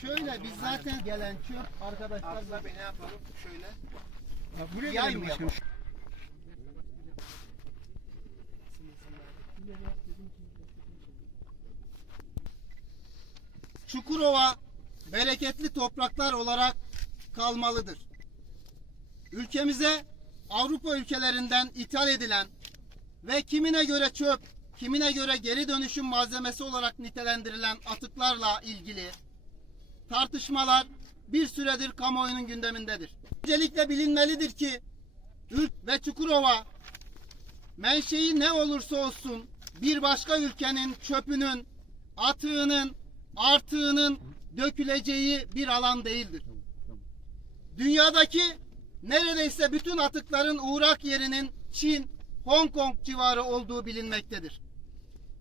Şöyle biz zaten gelen çöp arkadaşlar Aslında ne yapalım? Şöyle. buraya yaymayalım. Çukurova bereketli topraklar olarak kalmalıdır. Ülkemize Avrupa ülkelerinden ithal edilen ve kimine göre çöp, kimine göre geri dönüşüm malzemesi olarak nitelendirilen atıklarla ilgili tartışmalar bir süredir kamuoyunun gündemindedir. Öncelikle bilinmelidir ki Ülk ve Çukurova menşei ne olursa olsun bir başka ülkenin çöpünün, atığının, artığının döküleceği bir alan değildir. Dünyadaki neredeyse bütün atıkların uğrak yerinin Çin, Hong Kong civarı olduğu bilinmektedir.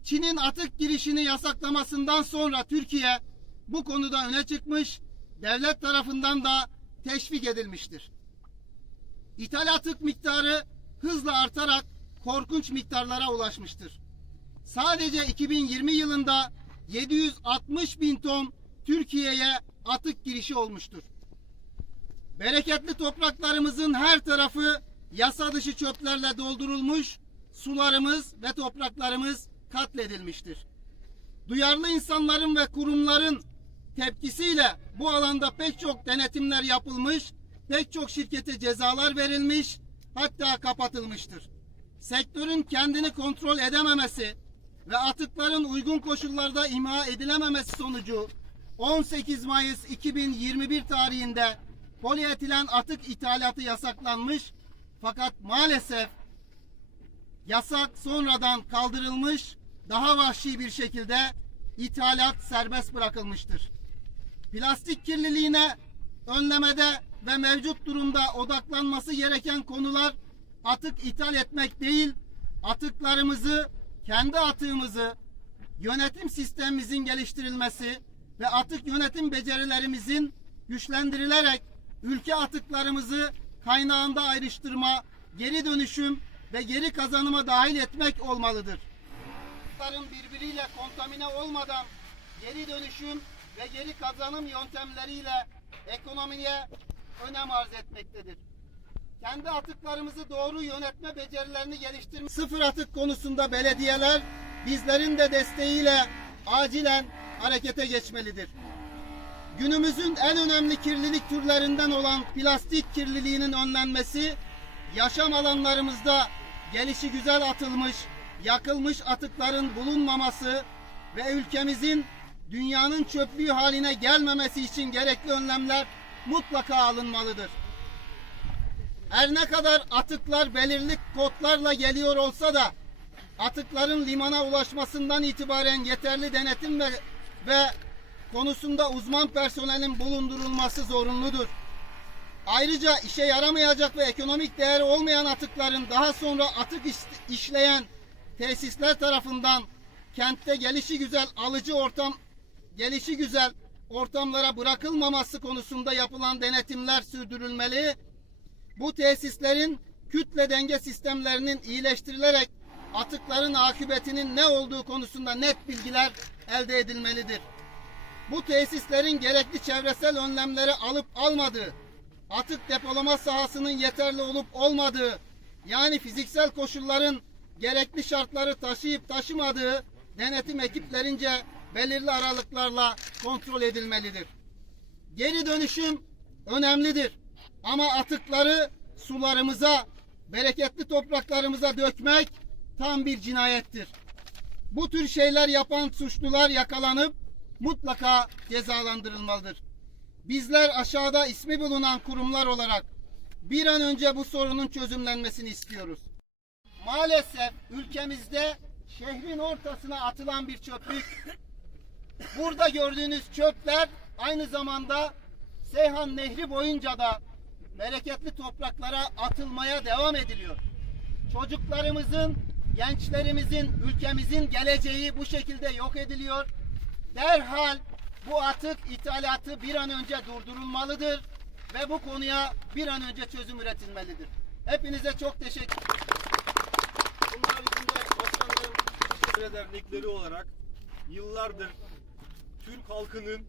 Çin'in atık girişini yasaklamasından sonra Türkiye bu konuda öne çıkmış, devlet tarafından da teşvik edilmiştir. İthal atık miktarı hızla artarak korkunç miktarlara ulaşmıştır. Sadece 2020 yılında 760 bin ton Türkiye'ye atık girişi olmuştur. Bereketli topraklarımızın her tarafı yasa dışı çöplerle doldurulmuş, sularımız ve topraklarımız katledilmiştir. Duyarlı insanların ve kurumların tepkisiyle bu alanda pek çok denetimler yapılmış, pek çok şirkete cezalar verilmiş, hatta kapatılmıştır. Sektörün kendini kontrol edememesi ve atıkların uygun koşullarda imha edilememesi sonucu 18 Mayıs 2021 tarihinde polietilen atık ithalatı yasaklanmış fakat maalesef yasak sonradan kaldırılmış daha vahşi bir şekilde ithalat serbest bırakılmıştır. Plastik kirliliğine önlemede ve mevcut durumda odaklanması gereken konular atık ithal etmek değil, atıklarımızı, kendi atığımızı, yönetim sistemimizin geliştirilmesi ve atık yönetim becerilerimizin güçlendirilerek ülke atıklarımızı kaynağında ayrıştırma, geri dönüşüm ve geri kazanıma dahil etmek olmalıdır. Atıkların birbiriyle kontamine olmadan geri dönüşüm ve geri kazanım yöntemleriyle ekonomiye önem arz etmektedir. Kendi atıklarımızı doğru yönetme becerilerini geliştirmek sıfır atık konusunda belediyeler bizlerin de desteğiyle acilen harekete geçmelidir. Günümüzün en önemli kirlilik türlerinden olan plastik kirliliğinin önlenmesi, yaşam alanlarımızda gelişi güzel atılmış, yakılmış atıkların bulunmaması ve ülkemizin dünyanın çöplüğü haline gelmemesi için gerekli önlemler mutlaka alınmalıdır. Her ne kadar atıklar belirli kodlarla geliyor olsa da atıkların limana ulaşmasından itibaren yeterli denetim ve, ve konusunda uzman personelin bulundurulması zorunludur. Ayrıca işe yaramayacak ve ekonomik değeri olmayan atıkların daha sonra atık iş- işleyen tesisler tarafından kentte gelişi güzel alıcı ortam gelişi güzel ortamlara bırakılmaması konusunda yapılan denetimler sürdürülmeli. Bu tesislerin kütle denge sistemlerinin iyileştirilerek atıkların akıbetinin ne olduğu konusunda net bilgiler elde edilmelidir. Bu tesislerin gerekli çevresel önlemleri alıp almadığı, atık depolama sahasının yeterli olup olmadığı, yani fiziksel koşulların gerekli şartları taşıyıp taşımadığı denetim ekiplerince belirli aralıklarla kontrol edilmelidir. Geri dönüşüm önemlidir. Ama atıkları sularımıza, bereketli topraklarımıza dökmek tam bir cinayettir. Bu tür şeyler yapan suçlular yakalanıp mutlaka cezalandırılmalıdır. Bizler aşağıda ismi bulunan kurumlar olarak bir an önce bu sorunun çözümlenmesini istiyoruz. Maalesef ülkemizde şehrin ortasına atılan bir çöplük. Burada gördüğünüz çöpler aynı zamanda Seyhan Nehri boyunca da bereketli topraklara atılmaya devam ediliyor. Çocuklarımızın, gençlerimizin, ülkemizin geleceği bu şekilde yok ediliyor. Derhal bu atık ithalatı bir an önce durdurulmalıdır ve bu konuya bir an önce çözüm üretilmelidir. Hepinize çok teşekkür Bunlar bizim çevre dernekleri olarak yıllardır Türk halkının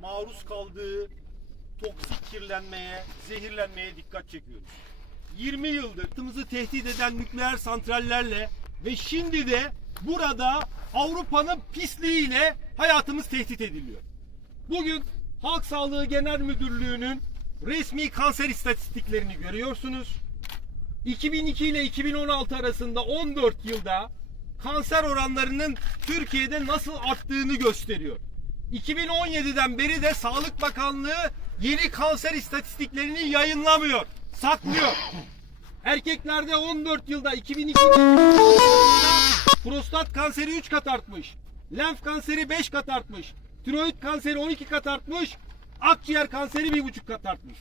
maruz kaldığı toksik kirlenmeye, zehirlenmeye dikkat çekiyoruz. 20 yıldır hayatımızı tehdit eden nükleer santrallerle ve şimdi de burada Avrupa'nın pisliğiyle hayatımız tehdit ediliyor. Bugün Halk Sağlığı Genel Müdürlüğü'nün resmi kanser istatistiklerini görüyorsunuz. 2002 ile 2016 arasında 14 yılda kanser oranlarının Türkiye'de nasıl arttığını gösteriyor. 2017'den beri de Sağlık Bakanlığı yeni kanser istatistiklerini yayınlamıyor, saklıyor. Erkeklerde 14 yılda 2002 prostat kanseri 3 kat artmış. Lenf kanseri 5 kat artmış. Tiroid kanseri 12 kat artmış. Akciğer kanseri 1,5 kat artmış.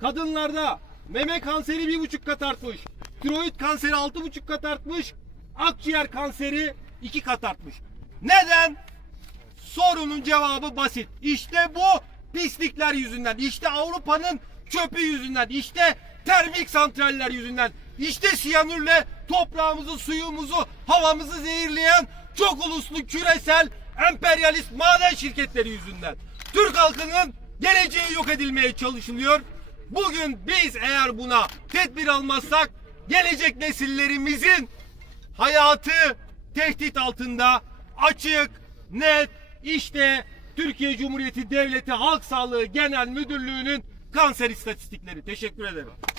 Kadınlarda meme kanseri 1,5 kat artmış. Tiroid kanseri 6,5 kat artmış. Akciğer kanseri 2 kat artmış. Neden? Sorunun cevabı basit. İşte bu pislikler yüzünden. İşte Avrupa'nın çöpü yüzünden. İşte termik santraller yüzünden. İşte siyanürle toprağımızı, suyumuzu, havamızı zehirleyen çok uluslu küresel emperyalist maden şirketleri yüzünden. Türk halkının geleceği yok edilmeye çalışılıyor. Bugün biz eğer buna tedbir almazsak gelecek nesillerimizin hayatı tehdit altında açık, net işte Türkiye Cumhuriyeti Devleti Halk Sağlığı Genel Müdürlüğü'nün kanser istatistikleri. Teşekkür ederim.